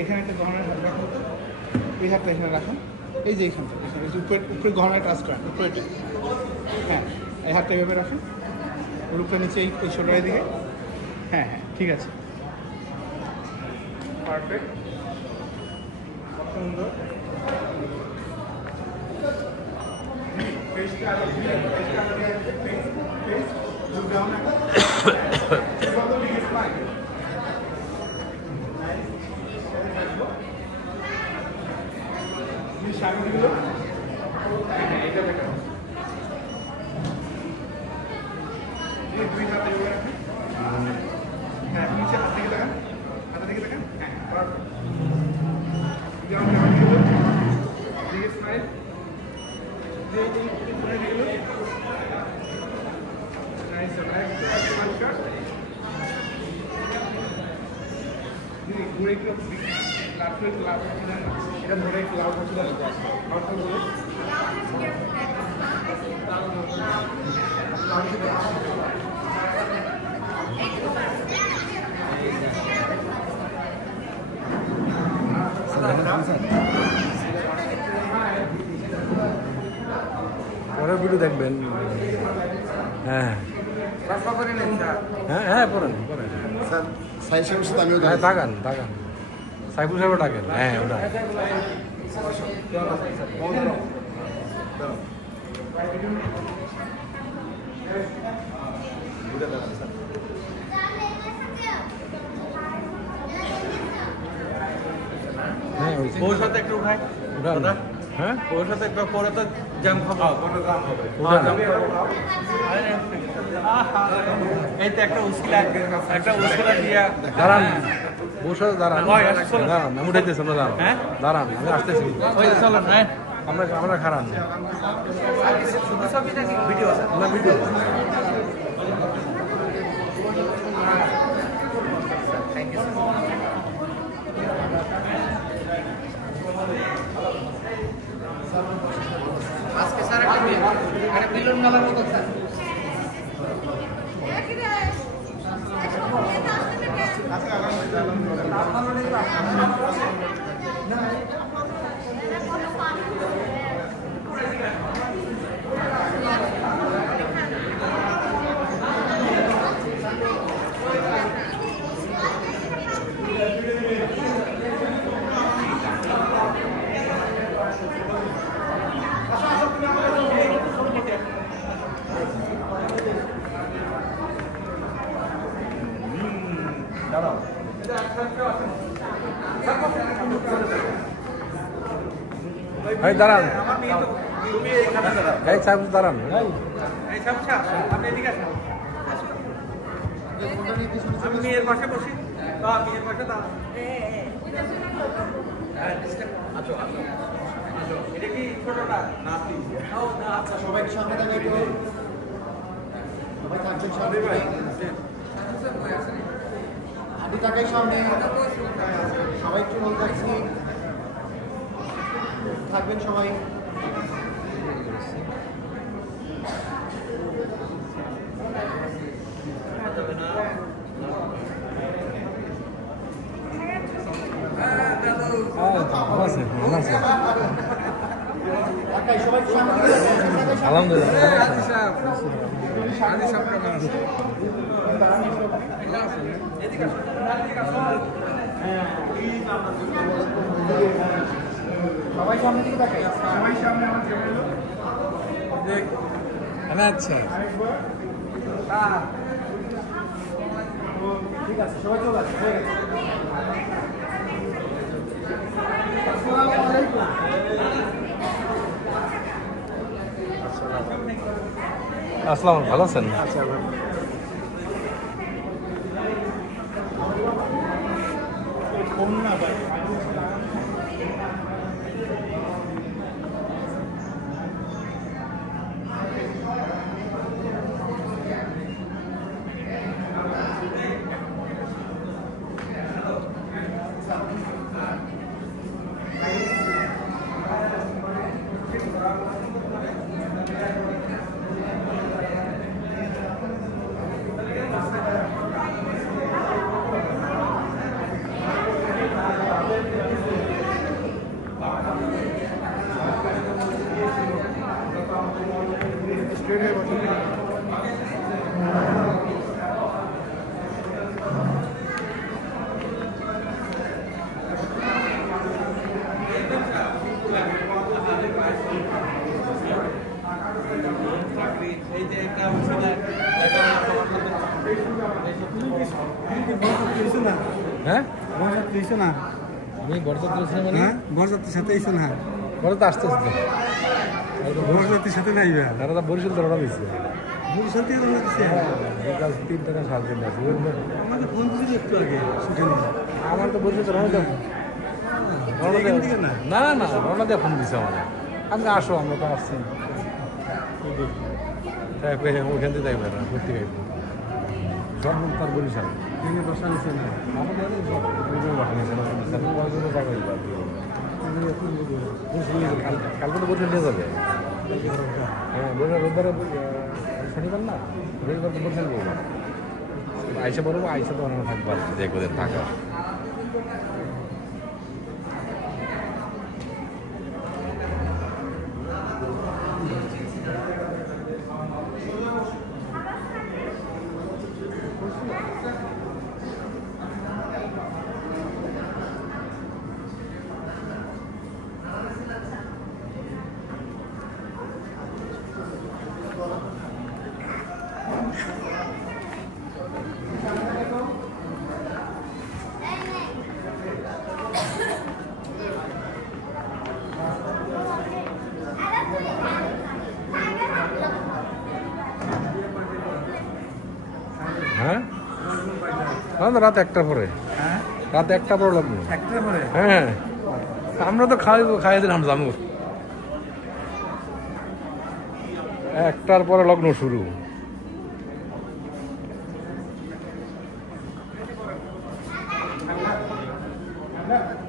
এখানে একটা গহনার হাত রাখুন, এই হাতটা এখানে রাখুন, এই যে এইখানটা উপরে গহনায় টাচ করেন, উপরে, হ্যাঁ এই হাতটা এভাবে রাখুন, রূপটা নিচে এই শোল্ডারের দিকে, হ্যাঁ হ্যাঁ ঠিক আছে, পারফেক্ট, সুন্দর। সামনেগুলো হ্যাঁ এটা দেখেন, দুই হাতে রাখেন, হ্যাঁ নিচে হাত থেকে দেখেন, হাতের দিকে দেখেন, হ্যাঁ পারফেক্ট। স্মাইল ঘুরে একটু লাভ করছিলেন, এটা ধরে একটু লাভ করছিলেন, পরে ভিডিও দেখবেন। হ্যাঁ হ্যাঁ হ্যাঁ পড়েন পড়েন, হ্যাঁ তাকান তাকান, সাইফুল সাহেব ডাকেন, হ্যাঁ ওটা হ্যাঁ ওর সাথে একটু উঠায়, উঠা হ্যাঁ ওর সাথে একটু পরে তো জ্যাম খাবো, এই তো একটা উস্কিলা দিয়া দাঁড়ান, বসে দাঁড়ান দাঁড়ান, আমি উঠাইতেছি না, দাঁড়ান দাঁড়ান আমি আসতেছি, চলেন হ্যাঁ আমরা খারান ভিডিও না ভিডিও আজকে স্যার একটা বেলুন মেলার মতো স্যার এই দাঁড়ান, এই সাহেব দাঁড়ান, আমি মেয়ের পাশে বসি, মেয়ের পাশে দাঁড়ান, এটা কি ছোটটা না? আচ্ছা সবাইকে সামনে দেখাই, সবাই থাকবেন সামনে, ভাই আদি তাকাই সামনে, সবাই একটু বলতে চাচ্ছি থাকবেন সবাই। সবাই সামনে দিকে তাকাই, সবাই সামনে, আমার আচ্ছা ঠিক আছে, সবাই চলে আসে, হয়ে গেছে। আসসালাম, ভালো আছেন? হ্যাঁ বরযাত্রী এসো না আমি বরযাত্রী ছিলাম মানে হ্যাঁ বরযাত্রীর সাথে এসো না বড় তো আসতেছে তো বরযাত্রীর সাথে নাই ভাই তারা তো বরিশাল তো রওনা দিচ্ছে বরিশাল থেকে রওনা দিচ্ছে বিকাল 3টা না 3:30 আছে আমাকে ফোন করেছিল একটু আগে সেখানে আমার তো বরিশাল রওনা দেব না না রওনা দিয়ে ফোন দিছে আমাদের আমি আসো আমরা তো আসছি তারপরে ওখান থেকে যাইবে না ঘুরতে যাইব সব তার বরিশাল ট্রেনে বসা নিচ্ছে না কালকে তো বরিশাল নিয়ে যাবে হ্যাঁ রোববারে শনিবার না রবিবার তো বরিশাল বলবো আইসা বলবো আইসা তো অনেক থাকবো আর কি একদিন থাকা হ্যাঁ না রাত 1টা পরে রাত 1টা পরে লগ্ন হ্যাঁ আমরা তো খাইয়ে দিলাম জানো 1টার পরে লগ্ন শুরু না